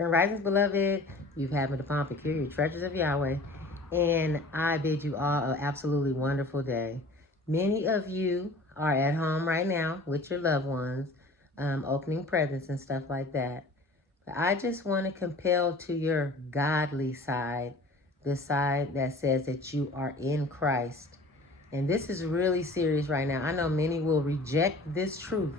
Grand Risings, beloved. You've had me to palm procure treasures of Yahweh. And I bid you all an absolutely wonderful day. Many of you are at home right now with your loved ones, opening presents and stuff like that. But I just want to compel to your godly side, the side that says that you are in Christ. And this is really serious right now. I know many will reject this truth.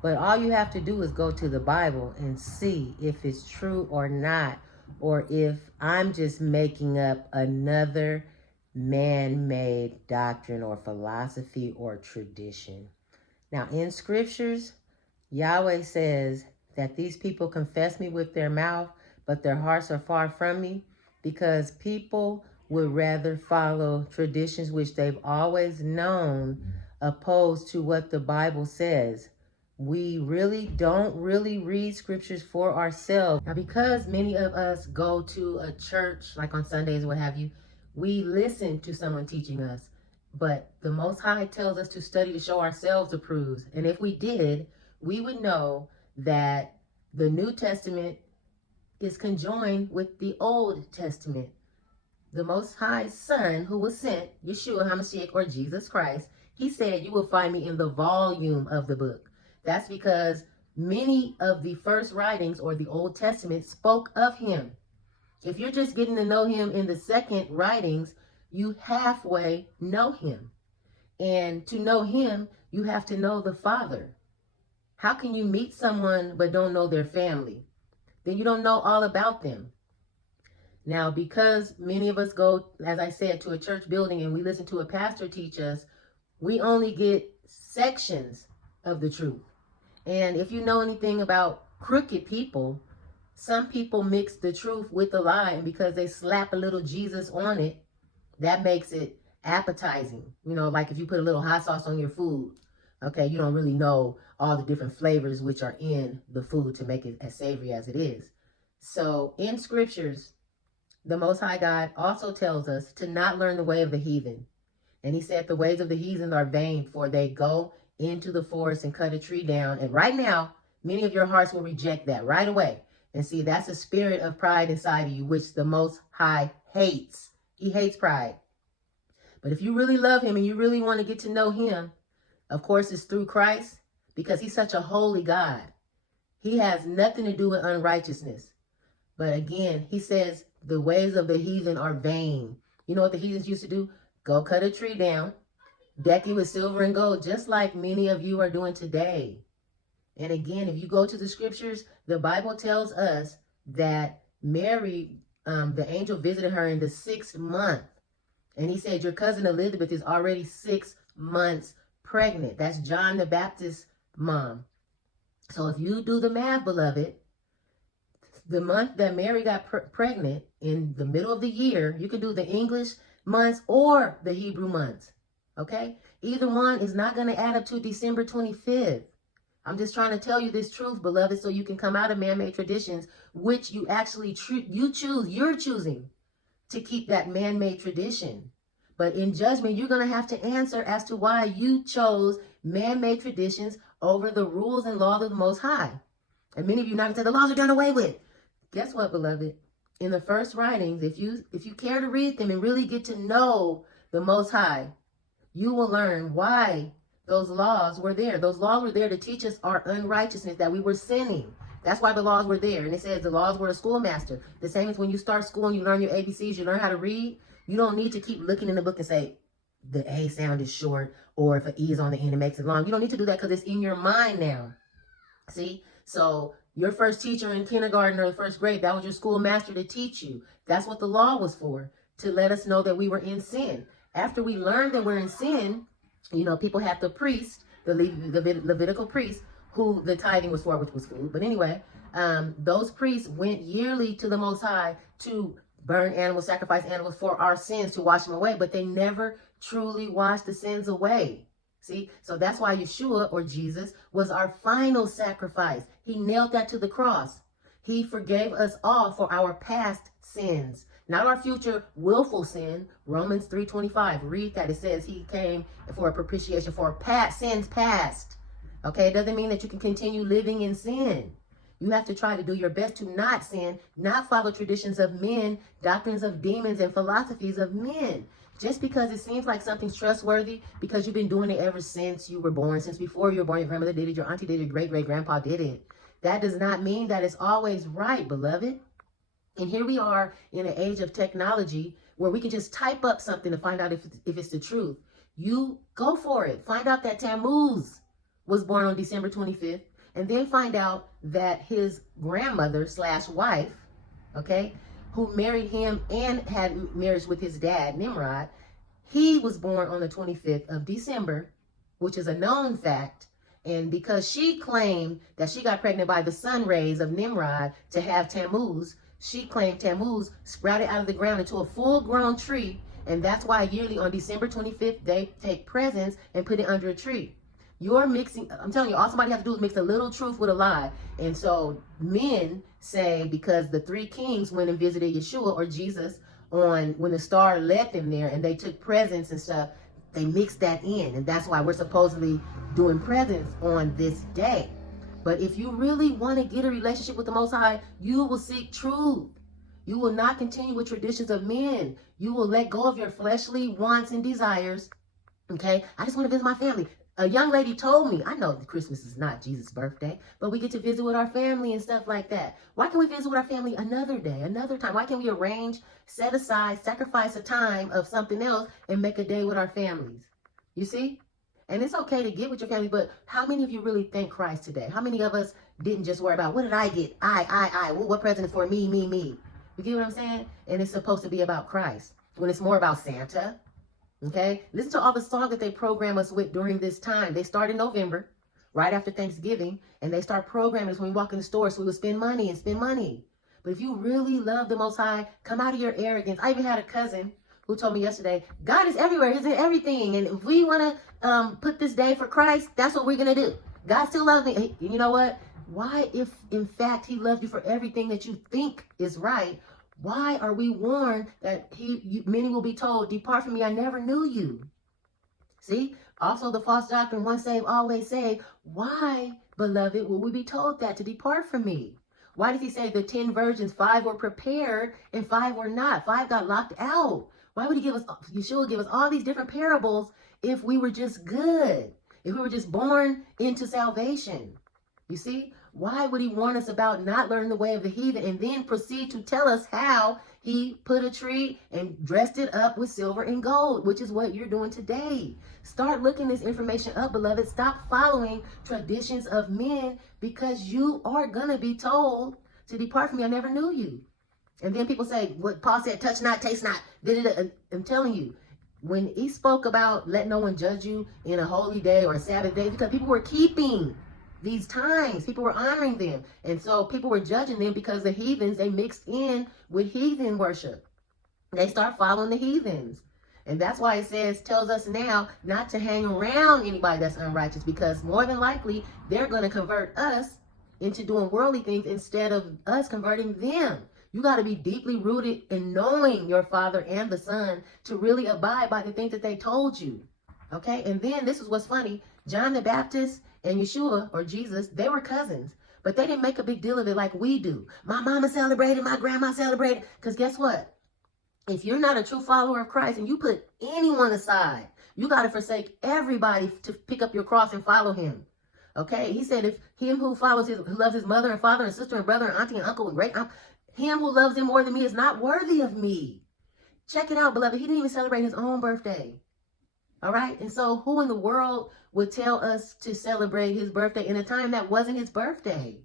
But all you have to do is go to the Bible and see if it's true or not, or if I'm just making up another man-made doctrine or philosophy or tradition. Now, in scriptures, Yahweh says that these people confess me with their mouth, but their hearts are far from me, because people would rather follow traditions which they've always known opposed to what the Bible says. We really don't read scriptures for ourselves. Now, because many of us go to a church, like on Sundays, what have you, we listen to someone teaching us. But the Most High tells us to study to show ourselves approved. And if we did, we would know that the New Testament is conjoined with the Old Testament. The Most High's Son, who was sent, Yeshua HaMashiach, or Jesus Christ, he said, you will find me in the volume of the book. That's because many of the first writings or the Old Testament spoke of him. If you're just getting to know him in the second writings, you halfway know him. And to know him, you have to know the Father. How can you meet someone but don't know their family? Then you don't know all about them. Now, because many of us go, as I said, to a church building and we listen to a pastor teach us, we only get sections of the truth. And if you know anything about crooked people, some people mix the truth with the lie, and because they slap a little Jesus on it, that makes it appetizing. You know, like if you put a little hot sauce on your food, okay, you don't really know all the different flavors which are in the food to make it as savory as it is. So in scriptures, the Most High God also tells us to not learn the way of the heathen. And he said the ways of the heathen are vain, for they go into the forest and cut a tree down. And right now, many of your hearts will reject that right away. And see, that's a spirit of pride inside of you, which the Most High hates. He hates pride. But if you really love him and you really want to get to know him, of course, it's through Christ, because he's such a holy God. He has nothing to do with unrighteousness. But again, he says the ways of the heathen are vain. You know what the heathens used to do? Go cut a tree down, deck it with silver and gold, just like many of you are doing today. And again, if you go to the scriptures, the Bible tells us that Mary, the angel visited her in the 6th month. And he said, your cousin Elizabeth is already 6 months pregnant. That's John the Baptist's mom. So if you do the math, beloved, the month that Mary got pregnant in the middle of the year, you can do the English months or the Hebrew months. Okay? Either one is not going to add up to December 25th. I'm just trying to tell you this truth, beloved, so you can come out of man-made traditions, which you actually you're choosing to keep that man-made tradition. But in judgment, you're going to have to answer as to why you chose man-made traditions over the rules and laws of the Most High. And many of you now say the laws are done away with. Guess what, beloved? In the first writings, if you care to read them and really get to know the Most High, you will learn why those laws were there. Those laws were there to teach us our unrighteousness, that we were sinning. That's why the laws were there. And it says the laws were a schoolmaster. The same as when you start school and you learn your ABCs, you learn how to read. You don't need to keep looking in the book and say, the A sound is short, or if an E is on the end, it makes it long. You don't need to do that because it's in your mind now. See? So your first teacher in kindergarten or the first grade, that was your schoolmaster to teach you. That's what the law was for, to let us know that we were in sin. After we learned that we're in sin, you know, people had the priest, the Levitical priest, who the tithing was for, which was food. But anyway, those priests went yearly to the Most High to burn animals, sacrifice animals for our sins, to wash them away. But they never truly washed the sins away. See, so that's why Yeshua, or Jesus, was our final sacrifice. He nailed that to the cross. He forgave us all for our past sins, not our future willful sin. Romans 3:25. Read that. It says he came for a propitiation for sins past. Okay, it doesn't mean that you can continue living in sin. You have to try to do your best to not sin, not follow traditions of men, doctrines of demons, and philosophies of men. Just because it seems like something's trustworthy, because you've been doing it ever since you were born, since before you were born, your grandmother did it, your auntie did it, your great-great-grandpa did it. That does not mean that it's always right, beloved. And here we are in an age of technology where we can just type up something to find out if it's the truth. You go for it. Find out that Tammuz was born on December 25th, and then find out that his grandmother / wife, okay, who married him and had marriage with his dad, Nimrod, he was born on the 25th of December, which is a known fact. And because she claimed that she got pregnant by the sun rays of Nimrod to have Tammuz, she claimed Tammuz sprouted out of the ground into a full-grown tree. And that's why yearly on December 25th, they take presents and put it under a tree. You're mixing, I'm telling you, all somebody has to do is mix a little truth with a lie. And so men say because the three kings went and visited Yeshua or Jesus on when the star led them there and they took presents and stuff, they mixed that in. And that's why we're supposedly doing presents on this day. But if you really want to get a relationship with the Most High, you will seek truth. You will not continue with traditions of men. You will let go of your fleshly wants and desires. Okay? I just want to visit my family. A young lady told me, I know that Christmas is not Jesus' birthday, but we get to visit with our family and stuff like that. Why can't we visit with our family another day, another time? Why can't we arrange, set aside, sacrifice a time of something else and make a day with our families? You see? And it's okay to get with your family, but how many of you really thank Christ today? How many of us didn't just worry about, what did I get? I. What present is for me? You get what I'm saying? And it's supposed to be about Christ. When it's more about Santa, okay? Listen to all the songs that they program us with during this time. They start in November, right after Thanksgiving, and they start programming us when we walk in the store so we will spend money and spend money. But if you really love the Most High, come out of your arrogance. I even had a cousin who told me yesterday, God is everywhere. He's in everything. And if we want to put this day for Christ, that's what we're going to do. God still loves me. You know what? Why, if in fact he loved you for everything that you think is right, why are we warned that many will be told, depart from me, I never knew you? See? Also the false doctrine, once saved, always saved. Why, beloved, will we be told that, to depart from me? Why did he say the 10 virgins, 5 were prepared and 5 were not? 5 got locked out. Why would Yeshua give us all these different parables if we were just good? If we were just born into salvation? You see? Why would he warn us about not learning the way of the heathen and then proceed to tell us how he put a tree and dressed it up with silver and gold, which is what you're doing today? Start looking this information up, beloved. Stop following traditions of men, because you are going to be told to depart from me. I never knew you. And then people say, what Paul said, touch not, taste not. I'm telling you, when he spoke about let no one judge you in a holy day or a Sabbath day, because people were keeping these times, people were honoring them. And so people were judging them because the heathens, they mixed in with heathen worship. They start following the heathens. And that's why it tells us now not to hang around anybody that's unrighteous, because more than likely they're going to convert us into doing worldly things instead of us converting them. You got to be deeply rooted in knowing your Father and the Son to really abide by the things that they told you. Okay? And then this is what's funny. John the Baptist and Yeshua, or Jesus, they were cousins. But they didn't make a big deal of it like we do. My mama celebrated, my grandma celebrated. Because guess what? If you're not a true follower of Christ and you put anyone aside, you got to forsake everybody to pick up your cross and follow him. Okay? He said, if him who loves his mother and father and sister and brother and auntie and uncle and great aunt, him who loves him more than me is not worthy of me. Check it out, beloved. He didn't even celebrate his own birthday. All right? And so who in the world would tell us to celebrate his birthday in a time that wasn't his birthday?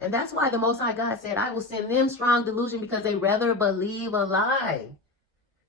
And that's why the Most High God said, I will send them strong delusion because they rather believe a lie.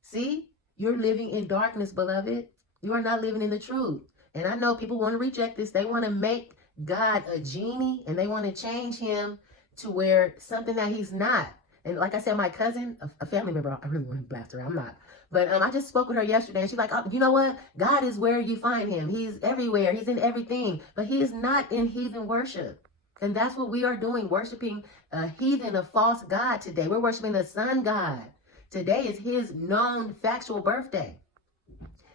See? You're living in darkness, beloved. You are not living in the truth. And I know people want to reject this. They want to make God a genie and they want to change him to where something that he's not. And like I said, my cousin, a family member, I really want to blast her. I'm not. But I just spoke with her yesterday and she's like, oh, you know what? God is where you find him. He's everywhere. He's in everything. But he is not in heathen worship. And that's what we are doing, worshiping a heathen, a false God today. We're worshiping the sun God. Today is his known factual birthday.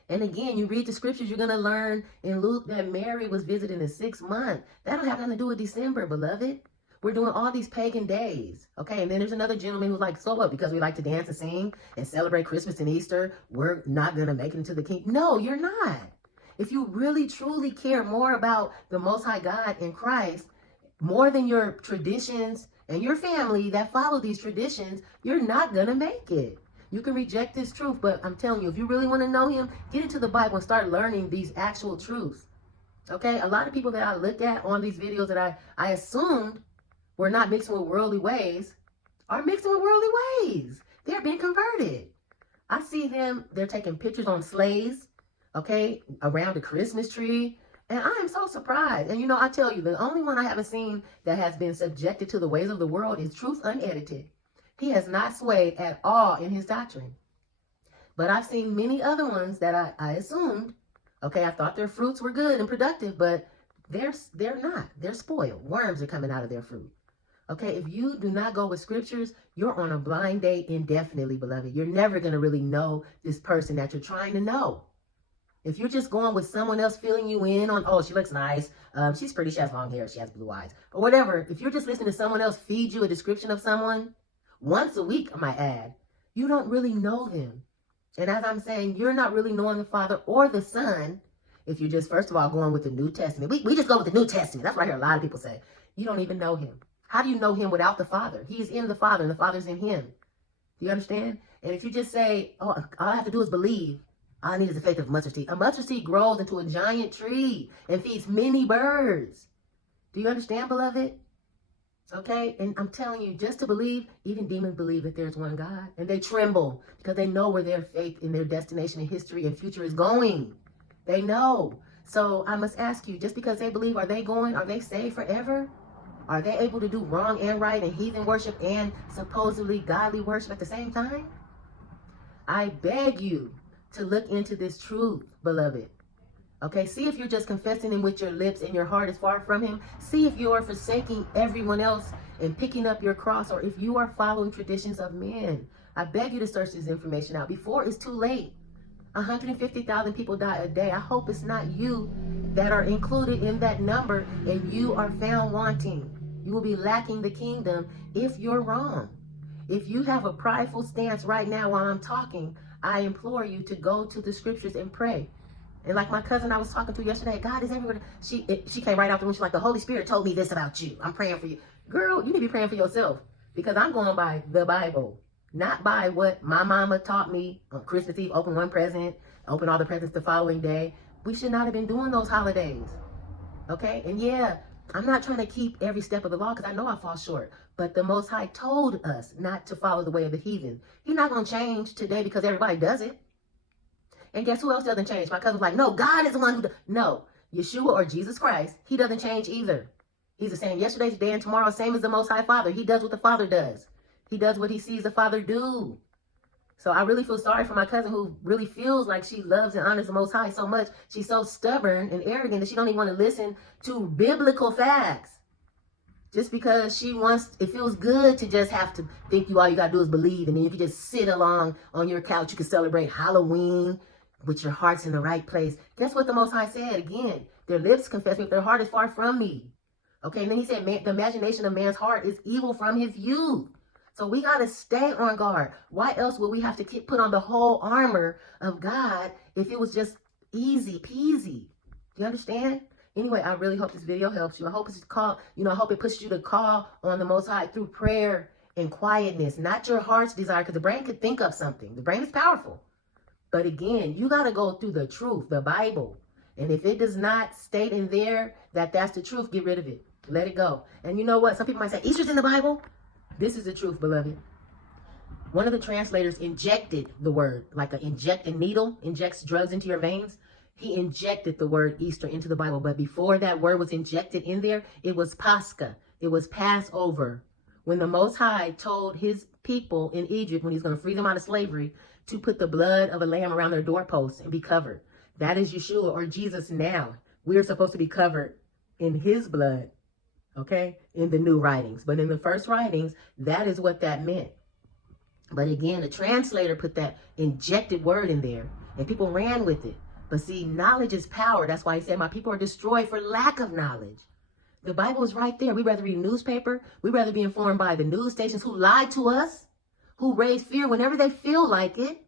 And again, you read the scriptures, you're going to learn in Luke that Mary was visiting the 6th month. That don't have nothing to do with December, beloved. We're doing all these pagan days, okay? And then there's another gentleman who's like, so what? Because we like to dance and sing and celebrate Christmas and Easter, we're not going to make it into the kingdom. No, you're not. If you really, truly care more about the Most High God in Christ, more than your traditions and your family that follow these traditions, you're not going to make it. You can reject this truth, but I'm telling you, if you really want to know him, get into the Bible and start learning these actual truths. Okay? A lot of people that I looked at on these videos that I assumed were not mixing with worldly ways are mixing with worldly ways. They're being converted. I see them, they're taking pictures on sleighs, okay, around the Christmas tree. And I am so surprised. And you know, I tell you, the only one I haven't seen that has been subjected to the ways of the world is Truth Unedited. He has not swayed at all in his doctrine. But I've seen many other ones that I assumed, okay, I thought their fruits were good and productive, but they're not. They're spoiled. Worms are coming out of their fruit. Okay, if you do not go with scriptures, you're on a blind date indefinitely, beloved. You're never going to really know this person that you're trying to know. If you're just going with someone else filling you in on, oh, she looks nice, she's pretty, she has long hair, she has blue eyes, or whatever. If you're just listening to someone else feed you a description of someone, once a week, I might add, you don't really know them. And as I'm saying, you're not really knowing the Father or the Son if you're just, first of all, going with the New Testament. We just go with the New Testament. That's what I hear a lot of people say. You don't even know him. How do you know him without the Father? He's in the Father and the Father's in him. Do you understand? And if you just say, oh, all I have to do is believe, all I need is the faith of a mustard seed. A mustard seed grows into a giant tree and feeds many birds. Do you understand, beloved? Okay, and I'm telling you, just to believe, even demons believe that there's one God. And they tremble because they know where their faith in their destination in history and future is going. They know. So I must ask you, just because they believe, are they saved forever? Are they able to do wrong and right and heathen worship and supposedly godly worship at the same time? I beg you to look into this truth, beloved. Okay, see if you're just confessing him with your lips and your heart is far from him. See if you are forsaking everyone else and picking up your cross, or if you are following traditions of men. I beg you to search this information out before it's too late. 150,000 people die a day. I hope it's not you that are included in that number and you are found wanting. You will be lacking the kingdom if you're wrong. If you have a prideful stance right now while I'm talking, I implore you to go to the scriptures and pray. And like my cousin I was talking to yesterday, God is everywhere. She came right out the room. She's like, the Holy Spirit told me this about you. I'm praying for you. Girl, you need to be praying for yourself, because I'm going by the Bible, not by what my mama taught me on Christmas Eve. Open one present, open all the presents the following day. We should not have been doing those holidays. Okay? And yeah, I'm not trying to keep every step of the law because I know I fall short. But the Most High told us not to follow the way of the heathen. He's not going to change today because everybody does it. And guess who else doesn't change? My cousin was like, no, God is the one who does. No, Yeshua or Jesus Christ, he doesn't change either. He's the same yesterday, today, and tomorrow, same as the Most High Father. He does what the Father does. He does what he sees the Father do. So I really feel sorry for my cousin who really feels like she loves and honors the Most High so much. She's so stubborn and arrogant that she don't even want to listen to biblical facts. Just because she wants, it feels good to just have to think all you got to do is believe. And then you can just sit along on your couch. You can celebrate Halloween with your heart's in the right place. Guess what the Most High said? Again, their lips confess me, but their heart is far from me. Okay, and then he said, man, the imagination of man's heart is evil from his youth. So we got to stay on guard. Why else would we have to put on the whole armor of God if it was just easy peasy? Do you understand? Anyway, I really hope this video helps you. I hope I hope it pushes you to call on the Most High through prayer and quietness, not your heart's desire, because the brain could think up something. The brain is powerful. But again, you got to go through the truth, the Bible. And if it does not state in there that that's the truth, get rid of it. Let it go. And you know what? Some people might say, Easter's in the Bible. This is the truth, beloved. One of the translators injected the word, like a needle injects drugs into your veins. He injected the word Easter into the Bible. But before that word was injected in there, it was Pascha. It was Passover. When the Most High told his people in Egypt, when he's going to free them out of slavery, to put the blood of a lamb around their doorposts and be covered. That is Yeshua or Jesus now. We're supposed to be covered in his blood, okay, in the new writings. But in the first writings, that is what that meant. But again, the translator put that injected word in there, and people ran with it. But see, knowledge is power. That's why he said, my people are destroyed for lack of knowledge. The Bible is right there. We'd rather read a newspaper. We'd rather be informed by the news stations who lie to us, who raise fear whenever they feel like it.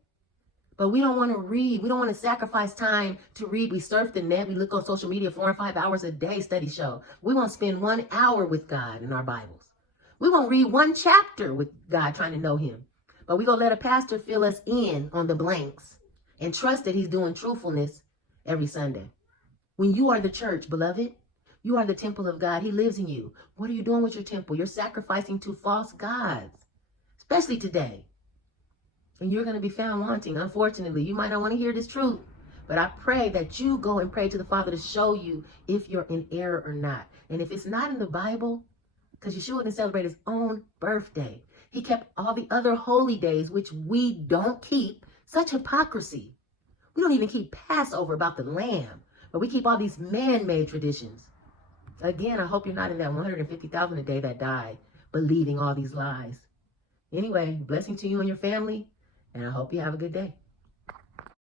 But we don't want to read. We don't want to sacrifice time to read. We surf the net. We look on social media 4 and 5 hours a day, studies show. We won't spend 1 hour with God in our Bibles. We won't read 1 chapter with God trying to know him. But we're going to let a pastor fill us in on the blanks and trust that he's doing truthfulness every Sunday. When you are the church, beloved, you are the temple of God. He lives in you. What are you doing with your temple? You're sacrificing to false gods, especially today. And you're going to be found wanting. Unfortunately, you might not want to hear this truth, but I pray that you go and pray to the Father to show you if you're in error or not. And if it's not in the Bible, because Yeshua didn't celebrate his own birthday. He kept all the other holy days, which we don't keep. Such hypocrisy. We don't even keep Passover about the lamb, but we keep all these man-made traditions. Again, I hope you're not in that 150,000 a day that died believing all these lies. Anyway, blessing to you and your family, and I hope you have a good day.